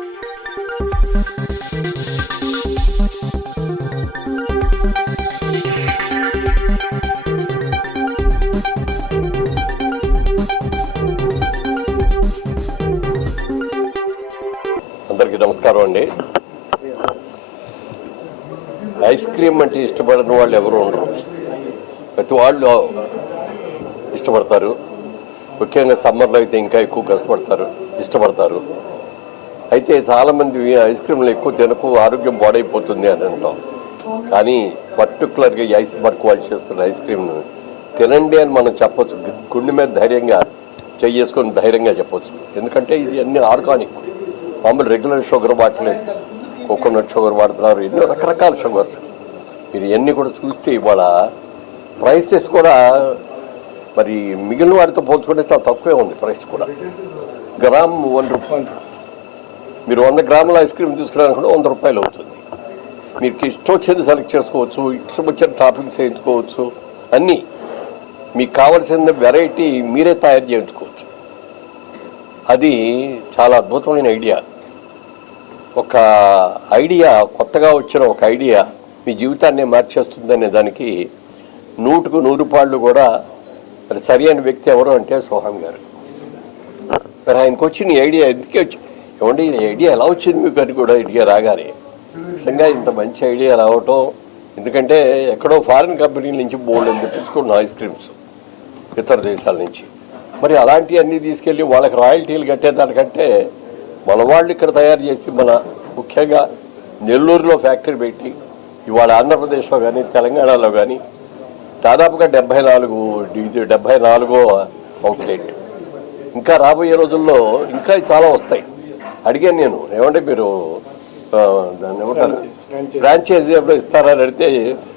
అందరికీ నమస్కారం అండి. ఐస్ క్రీమ్ అంటే ఇష్టపడని వాళ్ళు ఎవరు ఉండరు. ప్రతి వాళ్ళు ఇష్టపడతారు. ముఖ్యంగా సమ్మర్లో అయితే ఇంకా ఎక్కువ కష్టపడతారు, ఇష్టపడతారు. అయితే చాలామంది ఐస్ క్రీమ్లు ఎక్కువ తినకు, ఆరోగ్యం పాడైపోతుంది అని అంటాం. కానీ పర్టికులర్గా ఈ ఐస్బర్గ్ వాళ్ళు చేస్తున్న ఐస్ క్రీమ్ను తినండి అని మనం చెప్పొచ్చు. గుండె మీద ధైర్యంగా చేసుకొని ధైర్యంగా చెప్పొచ్చు. ఎందుకంటే ఇది అన్ని ఆర్గానిక్. మామూలు రెగ్యులర్ షుగర్ వాడలేదు, కోకోనట్ షుగర్ వాడుతున్నారు, ఎన్నో రకరకాల షుగర్స్. మీరు ఇవన్నీ కూడా చూస్తే ఇవాళ ప్రైసెస్ కూడా మరి మిగిలిన వాటితో పోల్చుకుంటే చాలా తక్కువే ఉంది. ప్రైస్ కూడా గ్రామ్ 1 రూపాయి. మీరు 100 గ్రాముల ఐస్ క్రీమ్ తీసుకురానుకుంటే 100 రూపాయలు అవుతుంది. మీకు ఇష్టం వచ్చేది సెలెక్ట్ చేసుకోవచ్చు, ఇష్టం వచ్చిన టాపింగ్స్ వేయించుకోవచ్చు. అన్నీ మీకు కావాల్సిన వెరైటీ మీరే తయారు చేయించుకోవచ్చు. అది చాలా అద్భుతమైన ఐడియా. ఒక ఐడియా, కొత్తగా వచ్చిన ఒక ఐడియా మీ జీవితాన్ని మార్చేస్తుందనే దానికి 100కు 100 పాళ్ళు కూడా మరి సరి అయిన వ్యక్తి ఎవరు అంటే సోహం గారు. మరి ఆయనకు వచ్చిన ఐడియా ఎందుకే వచ్చి ఏమంటే ఈ ఐడియా ఎలా వచ్చింది మీకు అని కూడా ఐడియా రాగానే నిజంగా ఇంత మంచి ఐడియా రావటం. ఎందుకంటే ఎక్కడో ఫారిన్ కంపెనీల నుంచి బోల్డ్ అని తెప్పించుకున్నాం ఐస్ క్రీమ్స్ ఇతర దేశాల నుంచి. మరి అలాంటివన్నీ తీసుకెళ్ళి వాళ్ళకి రాయల్టీలు కట్టేదానికంటే మన వాళ్ళు ఇక్కడ తయారు చేసి మన ముఖ్యంగా నెల్లూరులో ఫ్యాక్టరీ పెట్టి ఇవాళ ఆంధ్రప్రదేశ్లో కానీ తెలంగాణలో కానీ దాదాపుగా 74వ అవుట్లెట్. ఇంకా రాబోయే రోజుల్లో ఇంకా చాలా వస్తాయి. అడిగాను నేను, ఏమంటే మీరు దాన్ని ఏమంటారు ఫ్రాంచైజీ ఎప్పుడు ఇస్తారని అడిగితే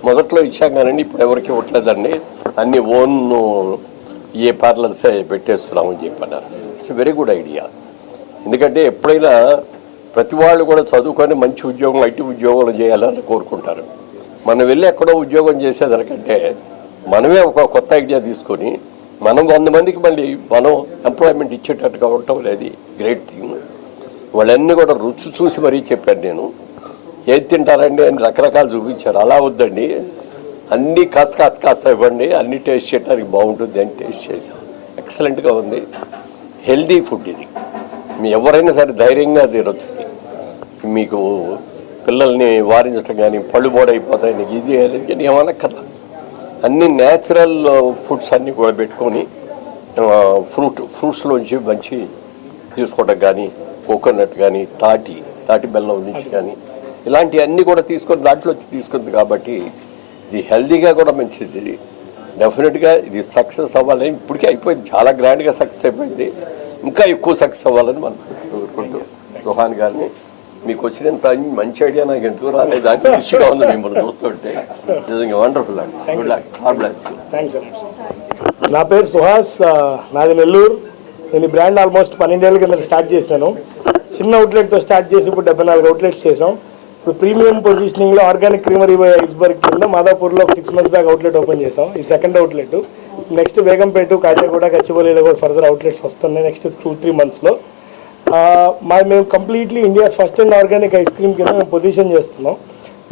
మొదట్లో ఇచ్చాం కానండి, ఇప్పుడు ఎవరికి ఇవ్వట్లేదండి, అన్ని ఓన్ ఏ పార్లర్సే పెట్టేస్తున్నామని చెప్పన్నారు. It's very good idea. ఎందుకంటే ఎప్పుడైనా ప్రతి వాళ్ళు కూడా చదువుకొని మంచి ఉద్యోగం, ఐటీ ఉద్యోగాలు చేయాలని కోరుకుంటారు. మనం వెళ్ళి ఎక్కడో ఉద్యోగం చేసేదానికంటే మనమే ఒక కొత్త ఐడియా తీసుకొని మనం 100 మందికి మళ్ళీ మనం ఎంప్లాయ్మెంట్ ఇచ్చేటట్టుగా ఉండటం లేదు గ్రేట్ థింగ్. వాళ్ళన్నీ కూడా రుచి చూసి మరీ చెప్పాను నేను. ఏది తింటారండి అని రకరకాలు చూపించారు. అలా వద్దండి, అన్నీ కాస్త ఇవ్వండి, అన్నీ టేస్ట్ చేయడానికి బాగుంటుంది అని టేస్ట్ చేసాం. ఎక్సలెంట్గా ఉంది. హెల్దీ ఫుడ్ ఇది. మీ ఎవరైనా సరే ధైర్యంగా తినొచ్చు. మీకు పిల్లల్ని వారించడం కానీ పళ్ళు బోడైపోతాయి ఇది కానీ ఏమనక్కర్లా. అన్ని న్యాచురల్ ఫుడ్స్ అన్నీ కూడా పెట్టుకొని ఫ్రూట్స్లోంచి మంచి తీసుకోవడం కానీ, కోకోనట్ కానీ, తాటి బెల్లం నుంచి కానీ ఇలాంటివన్నీ కూడా తీసుకొని దాంట్లో వచ్చి తీసుకుంది. కాబట్టి ఇది హెల్దీగా కూడా మంచిది. ఇది డెఫినెట్గా ఇది సక్సెస్ అవ్వాలని ఇప్పటికే అయిపోయింది, చాలా గ్రాండ్గా సక్సెస్ అయిపోయింది. ఇంకా ఎక్కువ సక్సెస్ అవ్వాలని మనం కోరుకుంటూ రోహాన్ గారిని మీకు వచ్చినంత మంచి ఐడియా నాకు ఎందుకు రాలేదు అని ఖుషిగా ఉంది మిమ్మల్ని చూస్తుంటే. నిజంగా వండర్ఫుల్ అండి. Good luck. God bless you. Thanks అండి. నా పేరు సుహాస్, నాది నెల్లూరు. నేను ఈ బ్రాండ్ ఆల్మోస్ట్ 12 ఏళ్ళ కింద స్టార్ట్ చేశాను. చిన్న అవుట్లెట్తో స్టార్ట్ చేసి ఇప్పుడు 74 అవుట్లెట్స్ చేసాం. ఇప్పుడు ప్రీమియం పొజిషనింగ్లో ఆర్గానిక్ క్రీమరీ బై ఐస్బర్గ్ కింద మాదాపూర్లో ఒక 6 months బ్యాక్ అవుట్లెట్ ఓపెన్ చేసాం. ఈ second outlet. Next Begumpet, Kachiguda, గచ్చిబౌలిలో కూడా ఫర్దర్ అవుట్లెట్స్ వస్తున్నాయి నెక్స్ట్ 2-3 monthsలో. మేము completely India's first and organic ice cream కింద మేము పొజిషన్ చేస్తున్నాం.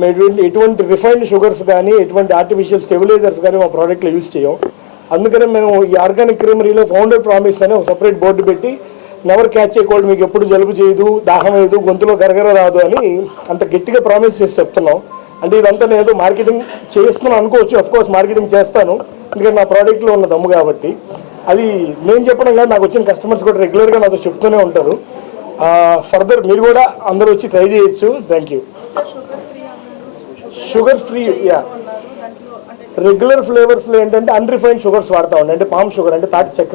మేము ఎటువంటి రిఫైన్డ్ షుగర్స్ కానీ, ఎటువంటి ఆర్టిఫిషియల్ స్టెబిలైజర్స్ కానీ మా ప్రోడక్ట్లో యూజ్ చేయం. అందుకనే మేము ఈ ఆర్గానిక్ క్రీమరీలో ఫౌండర్ ప్రామిస్ అని ఒక సపరేట్ బోర్డు పెట్టి నెవర్ క్యాచ్ ఏ కోల్డ్, మీకు ఎప్పుడు జలుబు చేయదు, దాహం వేయదు, గొంతులో గరగర రాదు అని అంత గట్టిగా ప్రామిస్ చేసి చెప్తున్నాం. అంటే ఇదంతా నేను ఏదో మార్కెటింగ్ చేస్తున్నాను అనుకోవచ్చు. అఫ్కోర్స్ మార్కెటింగ్ చేస్తాను, ఎందుకంటే నా ప్రోడక్ట్లో ఉన్న దమ్ము కాబట్టి. అది నేను చెప్పడం కాదు, నాకు వచ్చిన కస్టమర్స్ కూడా రెగ్యులర్గా నాతో చెప్తూనే ఉంటారు. ఫర్దర్ మీరు కూడా అందరూ వచ్చి ట్రై చేయొచ్చు. Thank you. Sugar free, yeah. Regular ఫ్లేవర్స్లో ఏంటంటే అన్రిఫైన్డ్ షుగర్స్ వాడతామండి. అంటే పామ్ షుగర్ అంటే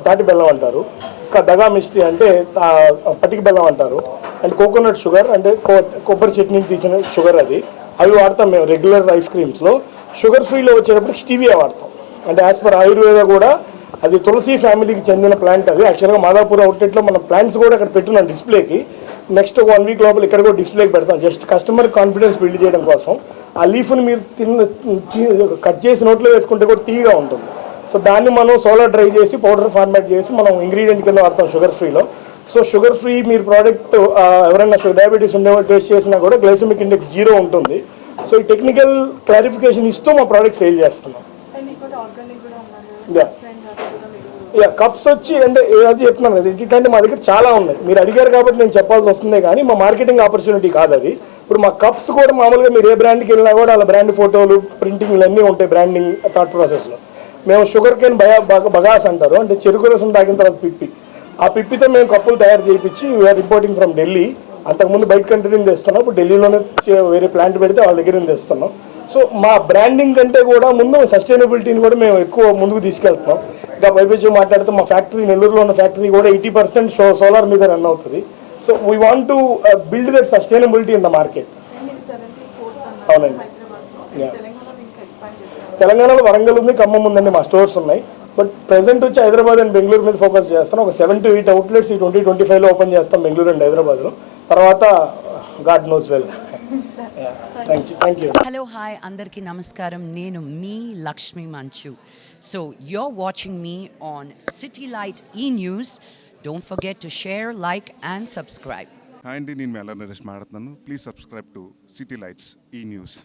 తాటి బెల్లం అంటారు, దగా మిస్టీ అంటే పటికి బెల్లం అంటారు, అండ్ కోకోనట్ షుగర్ అంటే కొబ్బరి చట్నీకి తీసిన షుగర్, అవి వాడతాం మేము రెగ్యులర్ ఐస్ క్రీమ్స్లో. షుగర్ ఫ్రీలో వచ్చేటప్పుడు స్టీవియా వాడతాం. అంటే యాజ్ పర్ ఆయుర్వేద కూడా అది తులసి ఫ్యామిలీకి చెందిన ప్లాంట్. అది యాక్చువల్గా మాదాపూర్ అవుట్లెట్లో మన ప్లాంట్స్ కూడా అక్కడ పెట్టున్నాం డిస్ప్లేకి. నెక్స్ట్ 1 week లోపల ఇక్కడ కూడా డిస్ప్లేకి పెడతాం, జస్ట్ కస్టమర్ కాన్ఫిడెన్స్ బిల్డ్ చేయడం కోసం. ఆ లీఫ్ని మీరు కట్ చేసి నోట్లో వేసుకుంటే కూడా తీగా ఉంటుంది. సో దాన్ని మనం సోలార్ డ్రై చేసి పౌడర్ ఫార్మాట్ చేసి మనం ఇంగ్రీడియంట్ కింద వాడతాం షుగర్ ఫ్రీలో. సో షుగర్ ఫ్రీ మీరు ప్రోడక్ట్ ఎవరైనా డయాబెటీస్ ఉండేవాళ్ళు టేస్ట్ చేసినా కూడా గ్లైసెమిక్ ఇండెక్స్ 0 ఉంటుంది. సో ఈ టెక్నికల్ క్లారిఫికేషన్ ఇస్తూ మా ప్రోడక్ట్ సేల్ చేస్తున్నాం. కప్స్ వచ్చి అంటే అది చెప్తున్నాను కదా, ఇట్లాంటి మా దగ్గర చాలా ఉన్నాయి. మీరు అడిగారు కాబట్టి నేను చెప్పాల్సి వస్తుంది, కానీ మా మార్కెటింగ్ ఆపర్చునిటీ కాదు అది. ఇప్పుడు మా కప్స్ కూడా మామూలుగా మీరు ఏ బ్రాండ్కి వెళ్ళినా కూడా వాళ్ళ బ్రాండ్ ఫోటోలు ప్రింటింగ్లు అన్నీ ఉంటాయి బ్రాండింగ్ థాట్ ప్రాసెస్లో. మేము షుగర్ కేన్ బగాస్ అంటారు, అంటే చెరుకు రసం తాగిన తర్వాత పిప్పి, ఆ పిప్పితో మేము కప్పులు తయారు చేయించి వీఆర్ ఇంపోర్టింగ్ ఫ్రమ్ ఢిల్లీ. అంతకుముందు బయట కంట్రీ నుంచి తెస్తున్నాం, ఇప్పుడు ఢిల్లీలోనే వేరే ప్లాంట్ పెడితే వాళ్ళ దగ్గర నుంచి తెస్తున్నాం. సో మా బ్రాండింగ్ కంటే కూడా ముందు సస్టైనబిలిటీని కూడా మేము ఎక్కువ ముందుకు తీసుకెళ్తున్నాం. ఇంకా పైపించి మాట్లాడితే మా ఫ్యాక్టరీ నెల్లూరులో ఉన్న ఫ్యాక్టరీ కూడా 80% సోలార్ మీద రన్ అవుతుంది. So we want to build that sustainability in the market. అవునండి, తెలంగాణలో వరంగల్ ఉంది, ఖమ్మం ఉందండి, మా స్టోర్స్ ఉన్నాయి. బట్ ప్రెసెంట్ వచ్చి హైదరాబాద్ అండ్ బెంగళూరు మీద ఫోకస్ చేస్తాం. ఒక 7 to 8 అవుట్లెట్స్ ఈ 2025లో ఓపెన్ చేస్తాం బెంగళూరు అండ్ హైదరాబాద్లో. తర్వాత God knows well. Thank you. Hello hi అందరికీ నమస్కారం. నేను మీ లక్ష్మి మంచు. So you're watching me on City Light E-News. Don't forget to share, like and subscribe. Hi అండి, నేను మెల్ల నరేష్ మాట్లాడుతున్నాను. Please subscribe to City Lights E news.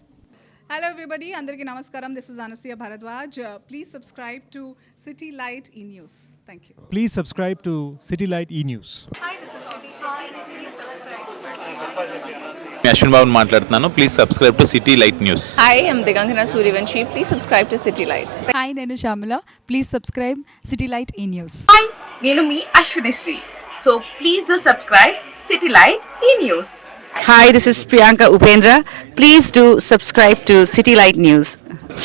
Hello everybody, Andarki Namaskaram. This is Anasuya Bharadwaj. Please subscribe to City Light E-News. Thank you. Please subscribe to City Light E-News. Ashwin Babu మాట్లాడుతున్నాను. Please subscribe to City Light News. Hi, I'm Digangana Suryavanshi. Please subscribe to City Lights. Hi నేను Shyamala. Please subscribe City Light E News. Hi నేను మీ Ashwini Sri. So please do subscribe City Light E News. Hi, this is Priyanka Upendra. Please do subscribe to City Light News.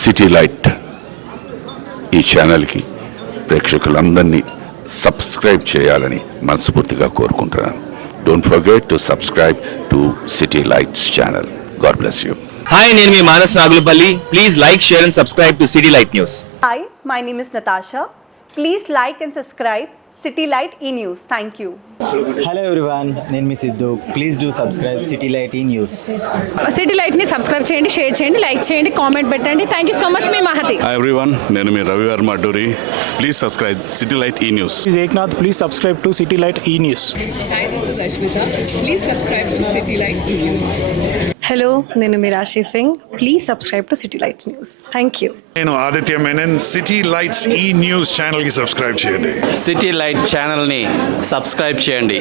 City Light E ఛానల్కి ప్రేక్షకులందరినీ subscribe చేయాలని మనస్ఫూర్తిగా కోరుకుంటున్నాను. Don't forget to subscribe to City Lights channel. God bless you. Hi, నేను మీ Manas Nagulapalli. Please like, share and subscribe to City Light News. Hi, my name is Natasha. Please like and subscribe City Light E News. Thank you. Hello everyone, నేను మీ Siddhu. Please do subscribe City Light E News. City లైట్ని subscribe చేయండి, share చేయండి, like చేయండి, comment పెట్టండి. Thank you so much. మీ Mahathi. Hi everyone, నేను మీ Ravi Varma Adduri. Please subscribe City Light E News. This is Eknath. Please subscribe to City Light E-News. Hi, this is Ashmita. Please subscribe to City Light E-News. Hello నేను Meerashi Singh. Please subscribe to City Lights News. Thank you. నేను Aditya Menon. City Lights E News ఛానల్కి subscribe చేయండి. City Light ఛానల్ని subscribe చేయండి.